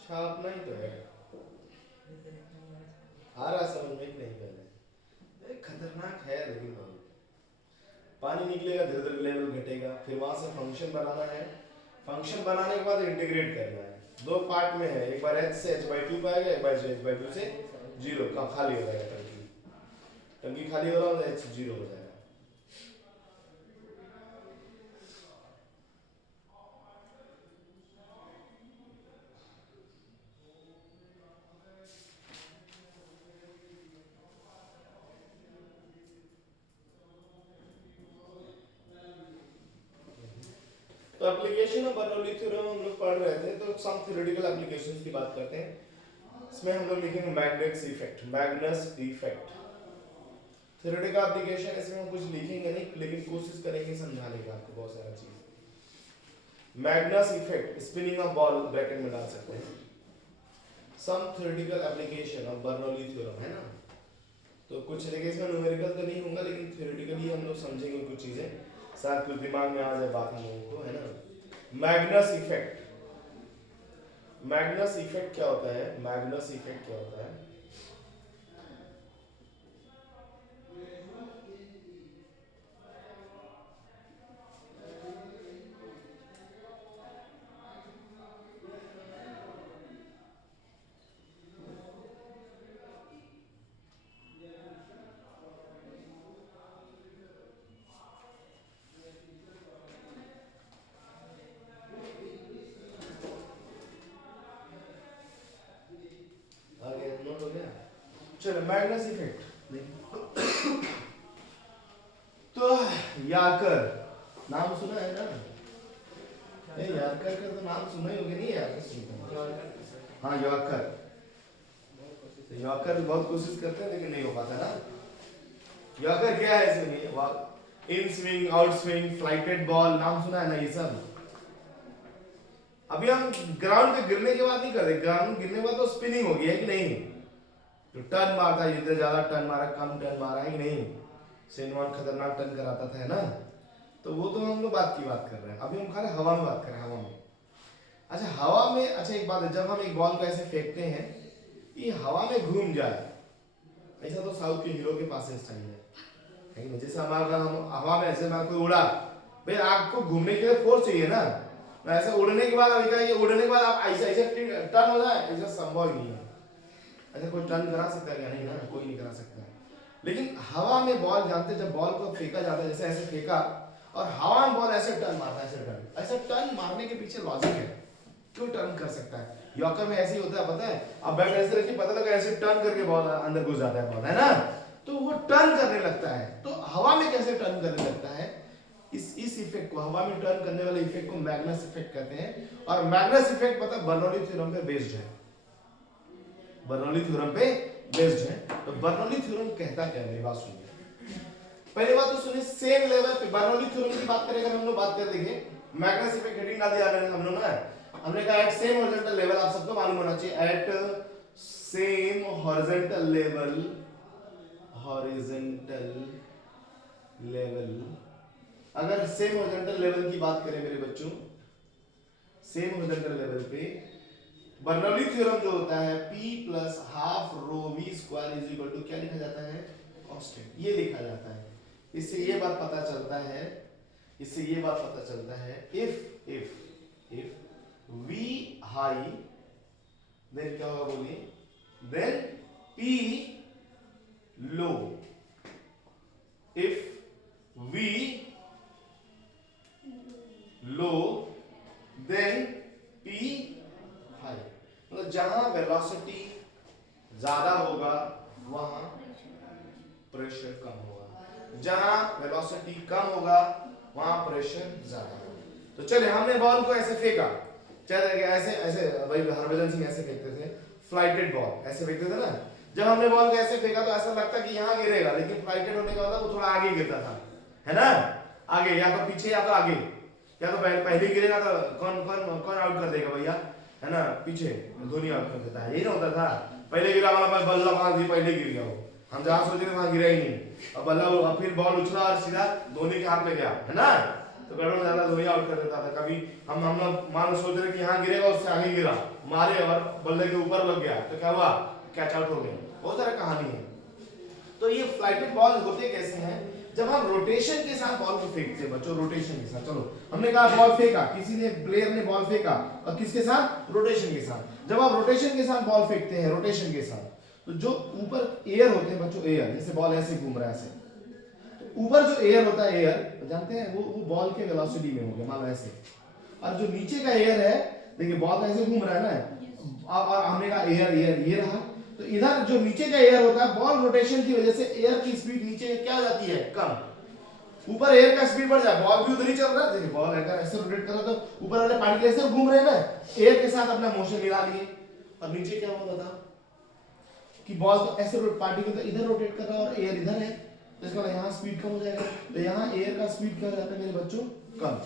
छापना ही तो है। आ रहा समझ में कि नहीं? पहले खतरनाक है लेकिन बहुत। पानी निकलेगा, धीरे धीरे लेवल घटेगा, फिर वहां से फंक्शन बनाना है। फंक्शन बनाने के बाद इंटीग्रेट करना है। दो पार्ट में है, एक बार h से h/2 पाएगा, एक बार h/2 से 0 का खाली हो जाएगा। टंकी खाली हो रहा है, h 0 हो जाएगा। तो एप्लीकेशन ऑफ बर्नौली थ्योरम हम लोग पढ़ रहे थे, तो सम थ्योरेटिकल एप्लीकेशंस की बात करते हैं। इसमें हम लोग लिखेंगे मैग्नेस effect, Magnus effect. Theoretical application इसमें हम कुछ लिखेंगे नहीं, लेकिन कोशिश करेंगे समझाने की आपको बहुत सारा चीज। Magnus effect, spinning of ball bracket में डाल सकते हैं। Some theoretical application of Bernoulli theorem, है ना। तो कुछ देखिए इसमें न्यूमेरिकल तो नहीं होगा, लेकिन थ्योरेटिकली हम लोग समझेंगे कुछ चीजें, शायद कुछ दिमाग में आ जाए बात हम लोगों को, है ना। मैग्नस इफेक्ट, मैग्नस इफेक्ट क्या होता है? मैग्नस इफेक्ट क्या होता है? आगे नोट हो गया? चलो मैग्नस इफेक्ट। तो याकर नाम सुना है ना? नहीं, याकर का तो नाम सुना ही होगा, नहीं यार सुनते? हाँ याकर, तो याकर बहुत कोशिश करते हैं लेकिन नहीं हो पाता ना। याकर क्या है इसमें? In swing, out swing, flighted ball, नाम सुना है ना ये सब? अभी हम ग्राउंड पे गिरने के बाद नहीं कर रहे, ग्राउंड गिरने के बाद तो स्पिनिंग हो गई है कि नहीं? तो टर्न मारता है, जितने ज्यादा टर्न मारा, कम टर्न मारा है कि नहीं? सेनवान खतरनाक टर्न कराता था, है ना। तो वो तो हम लोग बात कर रहे हैं। अभी हम खाली हवा में बात कर रहे हैं, हवा में। अच्छा हवा में, अच्छा एक बात है, जब हम एक बॉल को ऐसे फेंकते हैं, ये हवा में घूम जाए, ऐसा तो साउथ के हीरो के पास स्टाइल है कि नहीं? जैसे हमारा हम हवा में ऐसे कोई उड़ा, भाई आपको घूमने के लिए फोर्स चाहिए ना। ऐसे उड़ने के बाद अभी क्या, ये उड़ने के बाद आप ऐसे ऐसे टर्न हो जाए, ऐसा संभव ही नहीं है। ऐसा कोई टर्न करा सकता है क्या? नहीं ना, कोई नहीं करा सकता। लेकिन हवा में बॉल, जानते जब बॉल को फेंका जाता है, जैसे ऐसे फेंका और हवा में बॉल ऐसे टर्न मारता है, ऐसे टर्न मारने के पीछे लॉजिक है, क्यों टर्न कर सकता है। यॉर्कर में ऐसे ही होता है, पता है? आप बैट ऐसे रखिए, पता लगा ऐसे टर्न करके बॉल अंदर घुस जाता है बॉल, है ना। तो वो टर्न करने लगता है। तो हवा में कैसे टर्न करने लगता है? इस इफेक्ट को, हवा में टर्न करने वाले इफेक्ट को मैग्नस इफेक्ट कहते हैं। और मैग्नस इफेक्ट पता बर्नौली थ्योरम पे बेस्ड है, बर्नौली थ्योरम पे बेस्ड है। तो बर्नौली थ्योरम कहता क्या है, मेरी बात सुनिए। पहली बात तो सुनिए, सेम लेवल पे बर्नौली थ्योरम की बात करें, अगर हम लोग बात कर देंगे, मैग्नस इफेक्ट हेडिंग डाल दिया हम लोग ना। हमने कहा एट सेम हॉरिजॉन्टल लेवल, आप सबको मालूम होना चाहिए, at same horizontal level, horizontal level. अगर सेम हॉरिजॉन्टल लेवल की बात करें मेरे बच्चों, सेम हॉरिजॉन्टल लेवल पे बर्नौली थ्योरम जो होता है, P plus half rho V square is equal to क्या लिखा जाता है? कांस्टेंट, ये लिखा जाता है। इससे ये बात पता चलता है, इससे ये बात पता चलता है, if V high then क्या होगा बोलिए? then P low, if V low then P high। मतलब जहां वेलोसिटी ज्यादा होगा वहां प्रेशर कम होगा, जहां वेलोसिटी कम होगा वहां प्रेशर ज्यादा होगा। तो चले, हमने बॉल को ऐसे फेंका, चले ऐसे ऐसे, भाई हरभजन सिंह ऐसे फेंकते थे, फ्लाइटेड बॉल ऐसे फेंकते थे ना। जब हमने बॉल को ऐसे फेंका तो ऐसा लगता कि यहाँ गिरेगा, लेकिन फ्लाइटेड होने का मतलब वो थोड़ा आगे गिरता था, है ना। आगे या तो पीछे या तो आगे, या तो पहले गिरेगा तो कौन कौन कौन आउट कर देगा भैया, है ना, पीछे धोनी आउट कर देता है, यही ना होता था। पहले गिरा वाला बल्ला वहां दी, पहले गिर गया वो, हम जहां सोचे थे वहां गिरा ही नहीं, और बल्ला फिर बॉल उछला और सीधा धोनी के हाथ में गया, है ना। तो गड़बड़ ज्यादा धोनी आउट कर देता था। कभी हम लोग मान लो सोच रहे कि यहाँ गिरेगा, उससे आगे गिरा, मारे और बल्ले के ऊपर लग गया, तो क्या हुआ, कैच आउट हो गया। बहुत सारा कहानी है। तो ये फ्लाइटेड बॉल होते कैसे हैं, जब हम रोटेशन के साथ बॉल को फेंकते हैं बच्चों, रोटेशन के साथ। चलो हमने कहा बॉल फेंका, किसी ने प्लेयर ने बॉल फेंका, और किसके साथ, रोटेशन के साथ। जब आप रोटेशन के साथ बॉल फेंकते हैं, रोटेशन के साथ, तो जो ऊपर एयर होते हैं बच्चों, एयर, जैसे बॉल ऐसे घूम रहा है ऐसे, तो ऊपर जो एयर होता है, एयर जानते हैं वो बॉल के वेलोसिटी में हो गया, मान लो ऐसे, और जो नीचे का एयर है, देखिए बॉल ऐसे घूम रहा है ना, और हमने कहा एयर एयर ये रहा, तो इधर जो नीचे का एयर होता है, बॉल रोटेशन की वजह से एयर की स्पीड नीचे क्या हो जाती है, कम। ऊपर एयर का स्पीड बढ़ जाए, बॉल भी उधर ही चल रहा है, देखिए बॉल अगर ऐसे रोटेट कर रहा है तो ऊपर वाले पार्टिकल ऐसे घूम रहे हैं ना, एयर के साथ अपना मोशन मिला लिए, और नीचे क्या हुआ बताओ, कि बॉल तो ऐसे पार्टिकल तो इधर रोटेट कर रहा है और एयर इधर है, तो इसका यहाँ स्पीड कम हो जाएगा, तो यहाँ एयर का स्पीड क्या हो जाता है मेरे बच्चों, कम।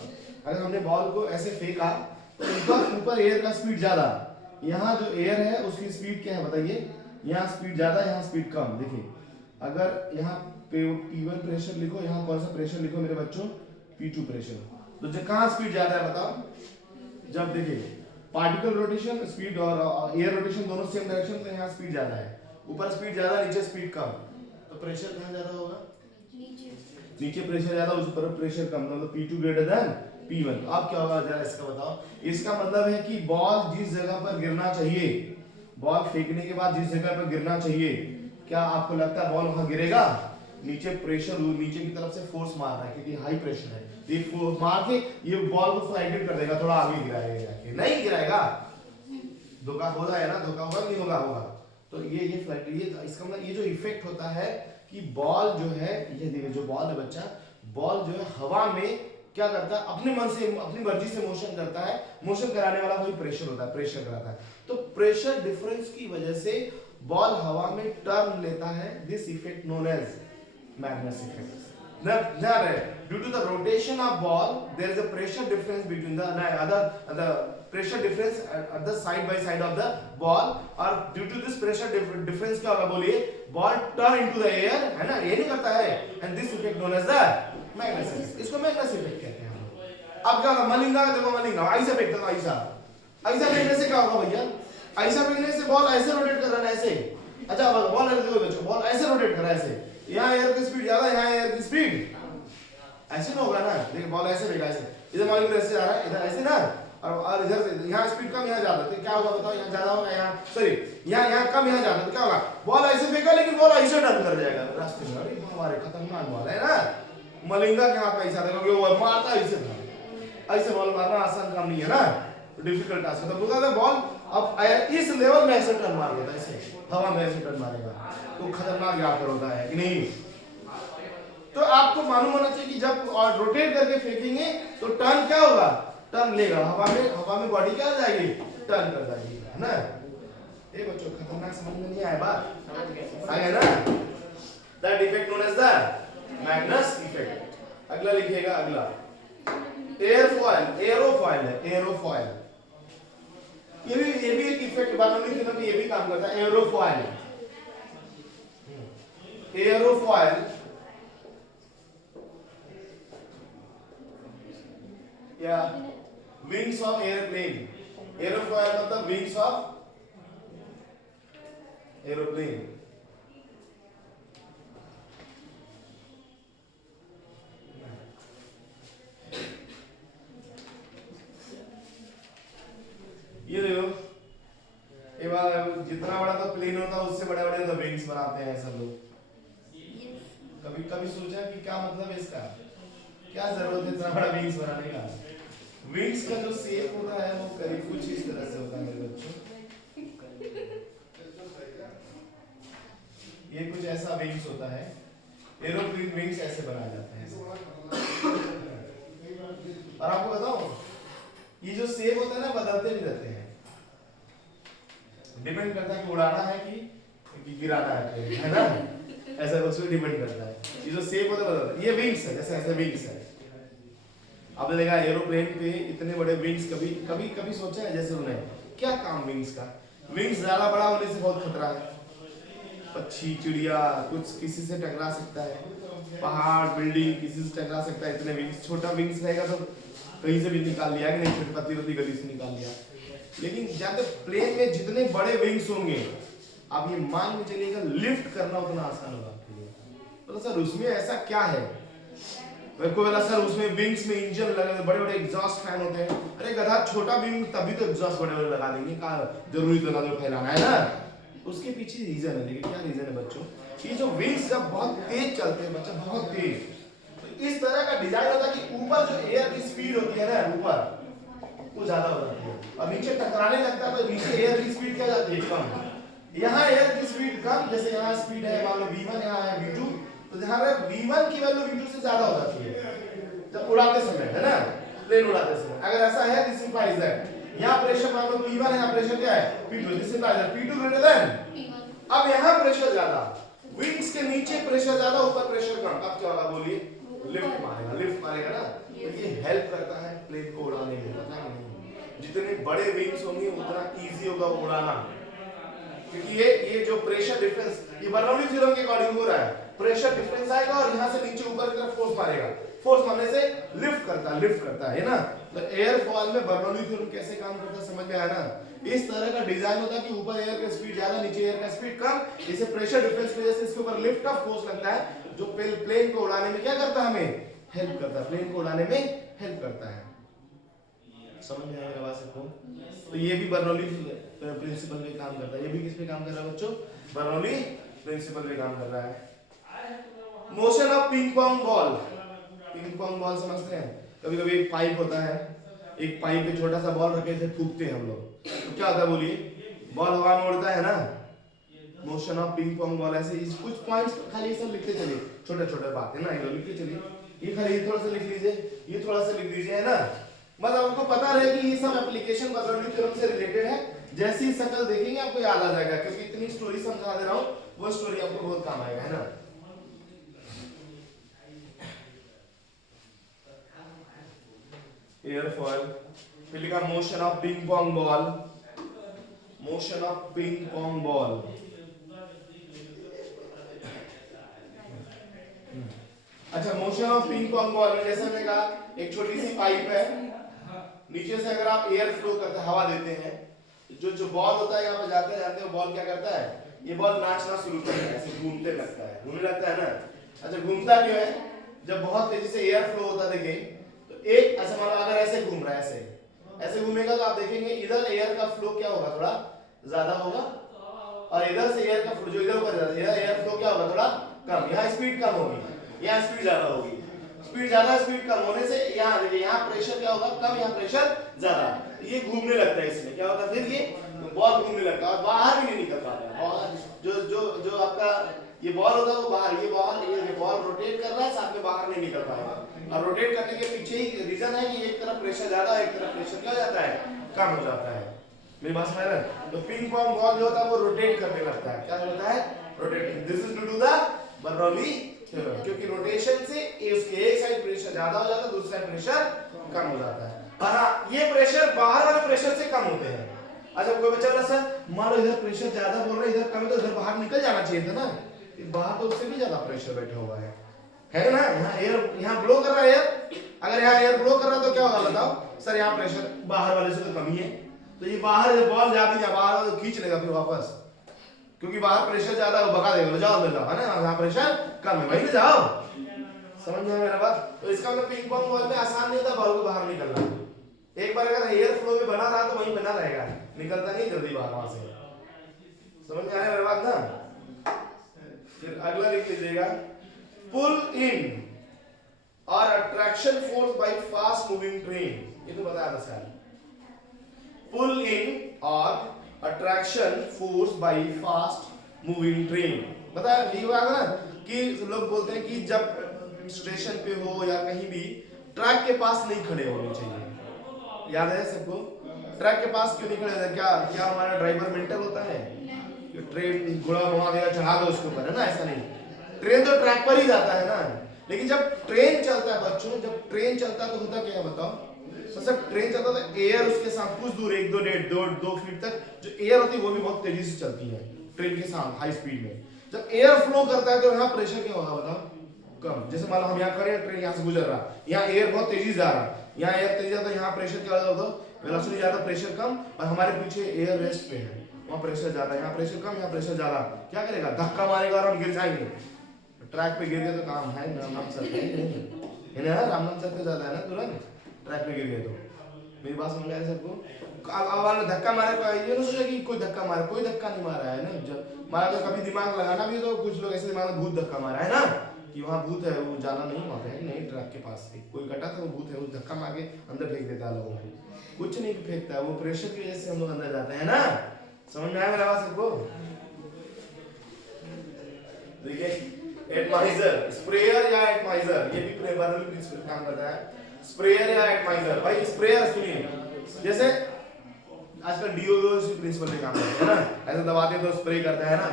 अगर हमने बॉल को ऐसे फेंका तो ऊपर एयर का स्पीड ज्यादा, यहाँ जो एयर है उसकी स्पीड क्या है बताइए, यहाँ स्पीड ज्यादा, यहाँ स्पीड कम। देखिए अगर यहाँ P1 प्रेशर लिखो, यहाँ कौन सा प्रेशर लिखो मेरे बच्चों, P2 प्रेशर, तो जो कहाँ स्पीड ज्यादा है बताओ, जब देखिए पार्टिकल रोटेशन स्पीड और एयर रोटेशन दोनों सेम डायरेक्शन, तो यहाँ स्पीड ज्यादा है, ऊपर स्पीड ज्यादा, नीचे स्पीड कम, तो प्रेशर कहाँ ज्यादा होगा, नीचे प्रेशर ज्यादा, उस पर प्रेशर कम, मतलब P2 ग्रेटर देन P1। अब क्या होगा जरा इसका बताओ, इसका मतलब है कि बॉल जिस जगह पर गिरना चाहिए, बॉल फेंकने के बाद जिस जगह पर गिरना चाहिए, क्या आपको लगता है बॉल वहां गिरेगा, नीचे प्रेशर, नीचे की तरफ से फोर्स मार रहा है क्योंकि हाई प्रेशर है, ये फोर्स मार के ये बॉल को फ्लाइटेड कर देगा, थोड़ा आगे गिराएगा, नहीं गिराएगा, धोखा हो रहा है ना, धोखा होगा नहीं होगा, होगा। तो ये फ्लाइट, ये इसका मतलब ये जो इफेक्ट होता है कि बॉल जो है, ये देखिए जो बॉल है बच्चा, बॉल जो है हवा में क्या करता है, अपने मन से अपनी मर्जी से मोशन करता है, मोशन कराने वाला वही प्रेशर होता है, प्रेशर कराता है, तो प्रेशर डिफरेंस की वजह से बॉल हवा में टर्न लेता है, this effect known as Magnus effect. Due to the rotation of ball, there is a pressure difference between the pressure difference at the side by side of the ball, और due to this pressure difference क्या होगा बोलिए, ball turn into the air, है ना, ये नहीं करता है, and this effect known as the मैग्नेस effect, इसको मैग्नेस इफेक्ट कहते हैं हम। अब क्या होगा, मलिंगा देखो, मलिंगा ऐसा फेंकता था, ऐसा ऐसा फेंकने से क्या होगा भैया, ऐसा फेंकने से बॉल ऐसे रोटेट कर रहा है ऐसे, अच्छा बॉल देखो बच्चों, बॉल ऐसे रोटेट कर रहा है ऐसे, यहाँ एयर की स्पीड ज्यादा, यहाँ एयर की स्पीड ऐसे ना होगा ना, देखिए बॉल ऐसे फेंका ऐसे, इधर मॉलिक्यूल ऐसे जा रहा है, इधर ऐसे ना, और इधर से यहाँ स्पीड कम, यहाँ ज्यादा, तो क्या होगा बताओ, यहाँ ज्यादा होगा, यहाँ सॉरी यहाँ कम, यहाँ ज्यादा, तो क्या होगा, बॉल ऐसे फेंका लेकिन बॉल ऐसे टर्न कर जाएगा रास्ते में, अरे हमारे खतरनाक बॉल है ना, मलिंगा के हाथ में ऐसा देखो कि वो मारता ऐसे था, ऐसे बॉल मारना आसान काम नहीं है ना, डिफिकल्ट टास्क है, तो बोलता था बॉल अब इस लेवल में ऐसे टर्न मार देता है, ऐसे हवा में ऐसे टर्न मारेगा, तो खतरनाक यात्रा होता है कि नहीं। तो आपको मालूम होना चाहिए कि जब और रोटेट करके फेंकेंगे तो टर्न क्या होगा, टर्न लेगा, हवा में बॉडी क्या आ जाएगी, टर्न कर जाएगी, है ना। ये बच्चों खतरनाक समझ में नहीं आया बात, आ गया ना, that effect known as the Magnus effect. अगला लिखिएगा, अगला एयरफॉयल, एरोफॉयल है, एरोफॉयल, ये भी एक इफेक्ट बनाने के लिए ये भी काम करता है, एरोफॉयल, एरोफॉयल या विंग्स ऑफ एयरप्लेन, एरोफॉयल मतलब विंग्स ऑफ एरोप्लेन। ये देखो, ये बार जितना बड़ा तो प्लेन होता है उससे बड़े बड़े तो विंग्स बनाते हैं सब लोग। कभी कभी सोचा कि क्या मतलब है इसका, क्या जरूरत है इतना बड़ा विंग्स बनाने का। विंग्स का जो शेप होता है वो करीब कुछ इस तरह से होता है मेरे बच्चों, ये कुछ ऐसा विंग्स होता है, एरोप्लेन विंग्स ऐसे बनाए जाते हैं। और आपको बताओ ये जो शेप होता है ना बदलते भी रहते हैं, डिपेंड करता है कि उड़ाना है कि गिराना है ना, ऐसा उसमें डिपेंड करता है। ये जो शेप होता है बदलता है, ये विंग्स है, जैसे ऐसे विंग्स है। आपने देखा एरोप्लेन पे इतने बड़े विंग्स कभी सोचा है जैसे उन्हें क्या काम विंग्स का, विंग्स ज्यादा बड़ा होने से बहुत खतरा है, पक्षी चिड़िया कुछ किसी से टकरा सकता है, पहाड़ बिल्डिंग किसी से टकरा सकता है, इतने विंग्स, छोटा विंग्स रहेगा तो कहीं से भी निकाल लिया कि नहीं, छोटी पतली पतली गली से निकाल लिया। लेकिन जाते प्लेन में जितने बड़े विंग्स होंगे आप ये मान के चलिएगा लिफ्ट करना उतना आसान होगा आपके लिए। तो सर उसमें ऐसा क्या है? कोई बोला सर उसमें विंग्स में इंजन लगे, बड़े बड़े एग्जॉस्ट फैन होते हैं। अरे गधा, छोटा विंग तभी तो एग्जॉस्ट बड़े बड़े लगा देंगे, कहा जरूरी तो ना तो फैलाना है ना। उसके पीछे रीजन है। देखिए क्या रीजन है बच्चों, ये जो विंग्स जब बहुत तेज चलते हैं बच्चा, बहुत तेज, तो इस तरह का डिजाइन होता है कि ऊपर जो एयर की स्पीड होती है ना ऊपर वो ज्यादा हो जाती है और नीचे टकराने लगता है तो नीचे एयर की स्पीड क्या हो जाती है, कम। यहाँ एयर की स्पीड कम, जैसे यहाँ स्पीड है मान लो v1, यहाँ है v2, तो यहाँ पे v1 की वैल्यू v2 से ज्यादा हो जाती है जब उड़ाते समय, है ना, प्लेन उड़ाते समय। अगर ऐसा है दिस इंप्लाइज दैट यहाँ प्रेशर मान लो p1 है, यहाँ प्रेशर क्या है p2, this implies that p2 greater than. अब यहाँ प्रेशर ज्यादा, विंग्स के नीचे प्रेशर ज्यादा, ऊपर प्रेशर कम, अब क्या होगा बोलिए, लिफ्ट मारेगा, लिफ्ट मारेगा ना। तो ये हेल्प करता है प्लेन को उड़ाने में, पता नहीं जितने बड़े विंग्स होंगे उतना इजी होगा उड़ाना, क्योंकि ये जो प्रेशर डिफरेंस ये बर्नौली थ्योरम के अकॉर्डिंग हो रहा है। प्रेशर डिफरेंस आएगा और यहाँ से नीचे ऊपर की तरफ फोर्स मारेगा, फोर्स मारने से लिफ्ट करता है ना। तो एयर फॉल में बर्नौली थ्योरम कैसे काम करता है समझ में आया ना। इस तरह का डिजाइन होता है कि ऊपर एयर का स्पीड ज्यादा, नीचे एयर का स्पीड कम, इसे प्रेशर डिफरेंस की वजह से इसके ऊपर लिफ्ट ऑफ फोर्स लगता है जो प्लेन को उड़ाने में क्या करता है, हमें हेल्प करता है, प्लेन को उड़ाने में हेल्प करता है। समझ में आया बात सबको? तो ये भी बर्नौली प्रिंसिपल पे काम करता है। ये भी किस पे काम कर रहा है बच्चों, बर्नौली प्रिंसिपल पे काम कर रहा है। Motion of ping pong ball, ping pong ball समझते हैं? कभी कभी एक पाइप होता है, एक पाइप पे छोटा सा बॉल रखे थे, फूंकते हैं हम लोग, तो क्या होता है बोलिए, बॉल हवा में उड़ता है ना। Motion of ping pong ball ऐसे कुछ पॉइंट्स खाली ये सब लिखते चलिए, छोटे छोटे बातें ना, ये लिखते चलिए। ये खाली थोड़ा सा लिख लीजिए, ये थोड़ा सा लिख दीजिए, है ना। मतलब आपको पता रहे कि ये सब एप्लीकेशन बर्नौली थ्योरम से रिलेटेड है। जैसी ही शक्ल देखेंगे आपको याद आ जाएगा, क्योंकि इतनी स्टोरी समझा दे रहा हूँ, वो स्टोरी आपको बहुत काम आएगा, है ना। एयरफॉयल, फिर लिखा motion of ping pong ball, motion of ping pong ball. अच्छा, motion of ping pong ball में जैसे मैंने कहा एक छोटी सी पाइप है, नीचे से अगर आप एयर फ्लो करते हवा देते हैं, जो बॉल होता है यहाँ पे जाते जाते बॉल क्या करता है, ये बॉल नाचना शुरू करता है, ऐसे घूमने लगता है ना। अच्छा, घूमता क्यों है, जब बहुत तेजी से एयर फ्लो होता है देखिए, तो एक ऐसा मान लो अगर ऐसे घूम रहा है, ऐसे घूमेगा तो आप देखेंगे इधर एयर का फ्लो क्या होगा, थोड़ा ज्यादा होगा, और इधर से एयर का फ्लो जो इधर ऊपर जाता है, एयर फ्लो क्या होगा, थोड़ा कम। यहाँ स्पीड कम होगी, यहाँ स्पीड ज्यादा होगी। स्पीड ज्यादा, स्पीड कम होने से यहाँ देखिए, यहाँ प्रेशर क्या होगा, कम, यहाँ प्रेशर ज्यादा। ये घूमने लगता है, इसमें क्या होता है, फिर ये बॉल घूमने लगता है और बाहर भी नहीं निकल पाता है। बाहर जो आपका ये बॉल होता है वो बाहर, ये बॉल रोटेट कर रहा है, साथ में बाहर नहीं निकल पाएगा। और रोटेट करने के पीछे ही रीजन है कि एक तरफ प्रेशर ज्यादा है, एक तरफ प्रेशर क्या हो जाता है, कम हो जाता है। मेरी बात समझ रहे हैं? तो पिंग पोंग बॉल जो होता है वो रोटेट करने लगता है, क्या होता है, rotating. This is due to the Bernoulli theorem, क्योंकि रोटेशन से उसके एक साइड प्रेशर ज्यादा हो जाता है, दूसरा साइड प्रेशर कम हो जाता है। और हाँ, ये प्रेशर बाहर वाले प्रेशर से कम होते हैं। अच्छा, कोई बच्चा बोला सर मान लो इधर प्रेशर ज्यादा बोल रहा है, इधर कम है, तो इधर बाहर निकल जाना चाहिए था ना, बाहर तो उससे भी ज्यादा प्रेशर बैठा हुआ है ना। यहाँ एयर, यहाँ ब्लो कर रहा है एयर, अगर यहाँ एयर ब्लो कर रहा है तो क्या होगा बताओ सर, यहाँ प्रेशर बाहर वाले से तो कम ही है, तो ये बाहर जब बॉल जाती है बाहर वाले खींच लेगा फिर वापस, क्योंकि बाहर प्रेशर ज्यादा है, वो भगा देगा, जाओ ले जाओ, है ना, यहाँ प्रेशर कम है, वहीं ले जाओ। समझ में मेरा बात? तो इसका मतलब पिंग पोंग बॉल में आसान नहीं होता बॉल को बाहर निकलना। एक बार अगर एयर फ्लो में बना रहा तो वहीं बना रहेगा, निकलता नहीं जल्दी बाहर वहां से। समझ में आया मेरा बात ना? फिर अगला लिख लीजिएगा, पुल इन और attraction force by fast moving train. ये तो बताया था सर, पुल इन और attraction force by fast moving train बताया। ठीक बात है ना, कि लोग बोलते हैं कि जब स्टेशन पे हो या कहीं भी ट्रैक के पास नहीं खड़े होने चाहिए। याद है सबको? ट्रैक के पास क्यों नहीं खड़े होते? क्या हमारा ड्राइवर मेंटल होता है कि ट्रेन घोड़ा घुमा देगा, चढ़ा दो उसके ऊपर, है ना? ऐसा नहीं, ट्रेन तो ट्रैक पर ही जाता है ना। लेकिन जब ट्रेन चलता है बच्चों, जब ट्रेन चलता है तो होता क्या है बताओ? सब ट्रेन चलता है तो एयर उसके साथ कुछ दूर, 1-2 फीट तक जो एयर होती है वो भी बहुत तेजी से चलती है ट्रेन के साथ हाई स्पीड में। जब एयर फ्लो करता है तो यहाँ प्रेशर क्या होगा बताओ? कम। जैसे मान लो हम यहाँ खड़े हैं, ट्रेन यहाँ से गुजर रहा, यहाँ एयर बहुत तेजी से जा रहा, यहाँ एयर तेजी जाता है, यहाँ प्रेशर क्या होता है, वेलोसिटी ज्यादा, प्रेशर कम, और हमारे पीछे एयर रेस्ट पे है, वहाँ प्रेशर ज्यादा, यहाँ प्रेशर कम, यहाँ प्रेशर ज्यादा, क्या करेगा, धक्का मारेगा और हम गिर जाएंगे। ट्रैक पे गिर गए तो काम है, रामनाम सर पे है ना, रामनाम सर पे ज्यादा है ना, तुरंत ट्रैक पे गिर गए तो। मेरी बात समझ आए सबको? अब धक्का मारे को ये ना सोचा कि कोई धक्का मारा, कोई धक्का नहीं मारा है ना, जब मारा तो कभी दिमाग लगाना भी, तो कुछ लोग ऐसे दिमाग में भूत धक्का मारा है ना, कि वहाँ भूत है, वो जाना नहीं वहाँ पे, नहीं ट्रक के पास से कोई कटा था, वो भूत है, वो धक्का मार के अंदर फेंक देता है लोगों को, कुछ नहीं फेंकता है, वो प्रेशर की वजह से हम लोग अंदर जाते हैं ना। समझ में आया मेरा बात सबको? देखिए एटमाइजर, स्प्रेयर या एटमाइजर, ये भी बर्नौली प्रिंसिपल काम करता है। स्प्रेयर या एटमाइजर, भाई स्प्रेयर सुनिए, जैसे आजकल डीओसी प्रिंसिपल पे काम करते हैं ना, ऐसे दबाते तो स्प्रे करता है ना,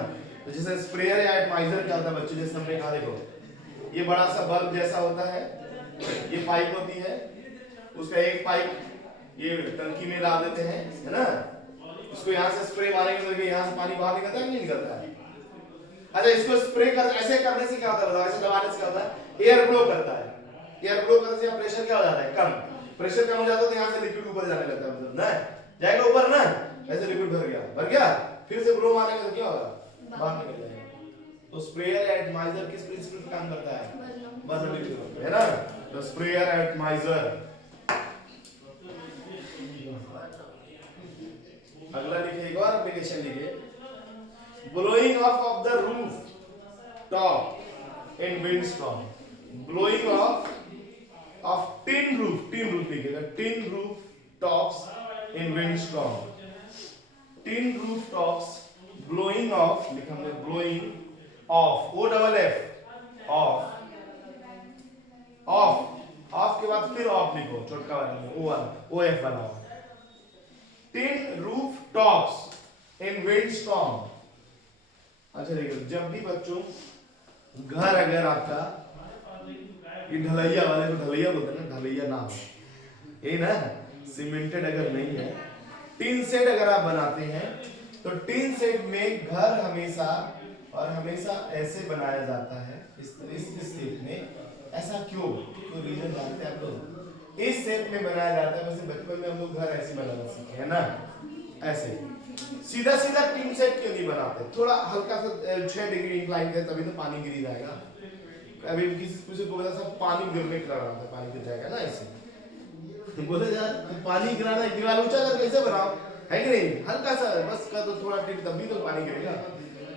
तो जैसे स्प्रेयर या एटमाइजर क्या होता है बच्चों, जैसे हमने कहा देखो, ये बड़ा सा बल्ब जैसा होता है, ये पाइप होती है, उसका एक पाइप ये टंकी में डाल देते हैं, है ना, इसको यहाँ से स्प्रे मारेंगे तो यहाँ से पानी बाहर निकलता है कि नहीं निकलता है? अच्छा, इसको स्प्रे कर ऐसे करने से क्या होता है बताओ, ऐसे दबाने से क्या होता है, एयर फ्लो करता है, एयर फ्लो करने से यहाँ प्रेशर क्या हो जाता है, कम, प्रेशर कम हो जाता है तो यहाँ से लिक्विड ऊपर जाने लगता है, मतलब ना जाएगा ऊपर ना, ऐसे लिक्विड भर गया, फिर से ब्लो मारेंगे तो क्या होगा, बाहर निकल जाएगा। तो स्प्रेयर एटमाइजर किस प्रिंसिपल पे काम करता है, बर्नौली प्रिंसिपल है ना, तो स्प्रेयर एटमाइजर। अगला लिखिए, एक और एप्लीकेशन लिखिए, blowing off the roof top in wind storm, blowing off tin roof लिखिएगा, tin roof tops in windstorm, tin roof tops blowing off, लिखा हमने blowing off, O double F, off के बाद फिर off लिखो, छोटका वाला O F वाला, tin roof tops in windstorm। अच्छा देखिए, जब भी बच्चों घर अगर आपका ये ढलैया वाले को ढलैया बोलते हैं ना, ढलैया ना हो, यही ना, सीमेंटेड अगर नहीं है, टिन सेट अगर आप बनाते हैं, तो टिन सेट में घर हमेशा और हमेशा ऐसे बनाया जाता है, इस शेप में। ऐसा क्यों, कोई रीजन जानते हैं आप लोग? इस शेप में बनाया जाता है, वैसे बचपन में हम लोग घर ऐसे बनाना सीखे हैं ना, ऐसे सीधा सीधा टिन सेट क्यों नहीं बनाते, थोड़ा हल्का सा 6 डिग्री इंक्लाइन करे तभी तो पानी गिर जाएगा। अभी किसी को बोला था पानी गिरने का रहा था, पानी गिर जाएगा ना, ऐसे बोले यार पानी गिराना, दीवार ऊंचा कर कैसे बनाओ, है कि नहीं, हल्का सा बस कर दो थोड़ा टिप, तभी तो पानी गिरेगा।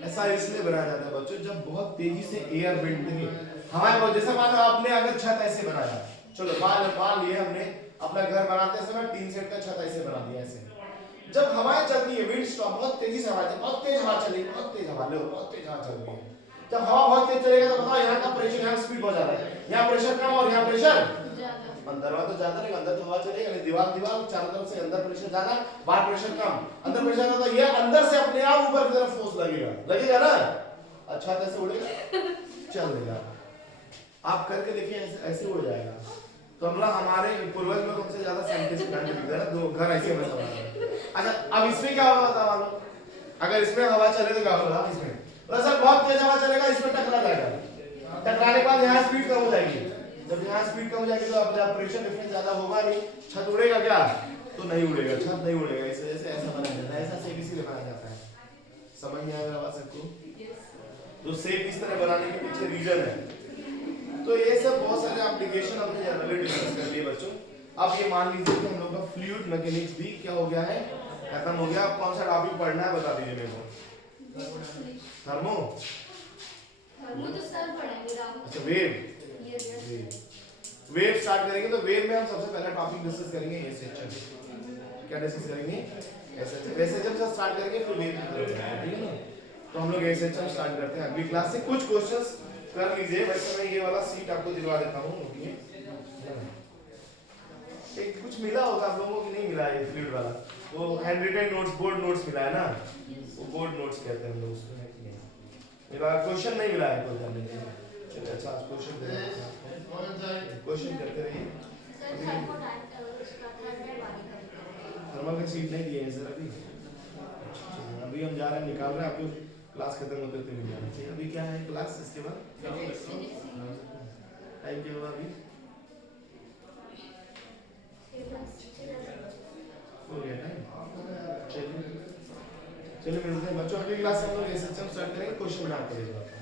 ऐसा इसलिए बनाया जाता है बच्चों, जब बहुत तेजी से एयर विंड देंगे हमारे बहुत, जैसे मान लो आपने अगर छत ऐसे बनाया, चलो मान लिए हमने अपना घर बनाते समय टीन सेट का छत ऐसे बना दिया, ऐसे जब हवाएं चलती है, विंड स्टॉर्म बहुत तेजी से हवा, बहुत तेज हवा चली, बहुत तेज हवा, लो बहुत तेज हवा चल रही है, जब हवा बहुत तेज चलेगा तो बताओ यहाँ का प्रेशर, यहाँ स्पीड बहुत ज्यादा है, यहाँ प्रेशर कम और यहाँ प्रेशर अंदर वाला तो ज्यादा रहेगा, अंदर तो हवा चलेगा नहीं, दीवार चारों तरफ से, अंदर प्रेशर ज्यादा, बाहर प्रेशर कम, अंदर प्रेशर ज्यादा, ये अंदर से अपने आप ऊपर की तरफ फोर्स लगेगा ना, अच्छा कैसे उड़ेगा, चलेगा, आप करके देखिए ऐसे हो जाएगा। तो हमारे पूर्वज लोग हमसे ज्यादा साइंटिस्ट है ना, तो घर ऐसे में सब। अच्छा अब इसमें क्या होगा बता मानो, अगर इसमें हवा चले तो क्या होगा, इसमें सर बहुत तेज हवा चलेगा, इसमें टकरा जाएगा, टकराने के बाद यहाँ स्पीड कम हो जाएगी, जब यहाँ स्पीड कम हो जाएगी तो अपना प्रेशर डिफरेंस ज्यादा होगा नहीं, छत उड़ेगा क्या, तो नहीं उड़ेगा, छत नहीं उड़ेगा, इस वजह से ऐसा बनाया जाता है, ऐसा शेप इसीलिए बनाया जाता है। समझ में आया बात सबको? तो शेप इस तरह बनाने के पीछे रीजन है। तो ये सब बहुत सारे एप्लीकेशन हमने जनरली डिस्कस कर लिए बच्चों। अब ये मान लीजिए कि हम लोग का फ्लूइड मैकेनिक्स भी क्या हो गया है, खत्म हो गया। अब कौन सा टॉपिक पढ़ना है बता दीजिए मेरे को। थर्मो तो सर पढ़ाएंगे राम। अच्छा वेव, वेव स्टार्ट करेंगे। तो वेव में हम सबसे पहला टॉपिक डिस्कस करेंगे एसएचएम। क्या डिस्कस करेंगे? एसएचएम। एसएचएम से स्टार्ट करेंगे फिर वेव की तरफ जाएंगे, ठीक है ना। तो हम लोग एसएचएम स्टार्ट करते हैं। अगली क्लास से कुछ क्वेश्चंस कर लीजिए। वैसे मैं ये वाला सीट आपको दिलवा देता हूँ, एक कुछ मिला होगा आप लोगों को कि नहीं मिला है फ्लूइड वाला, वो handwritten notes, board notes मिला है ना, वो बोर्ड नोट्स कहते हैं हम लोग उसको, है कि नहीं? मेरा क्वेश्चन नहीं मिला है कोई करने के लिए। चलिए अच्छा आज क्वेश्चन दे रहे हैं, क्वेश्चन करते रहिए। थर्मल का सीट नहीं दिए हैं सर अभी। अभी हम जा रहे हैं, निकाल रहे हैं, आपको क्लास खत्म होते होते मिल जाना चाहिए। अभी क्या है क्लास, इसके बाद टाइम क्या हुआ अभी? हो गया टाइम। चलिए मिलते हैं बच्चों, अगली क्लास में हम लोग ये सिस्टम स्टार्ट करेंगे, क्वेश्चन बनाते हैं इस बार।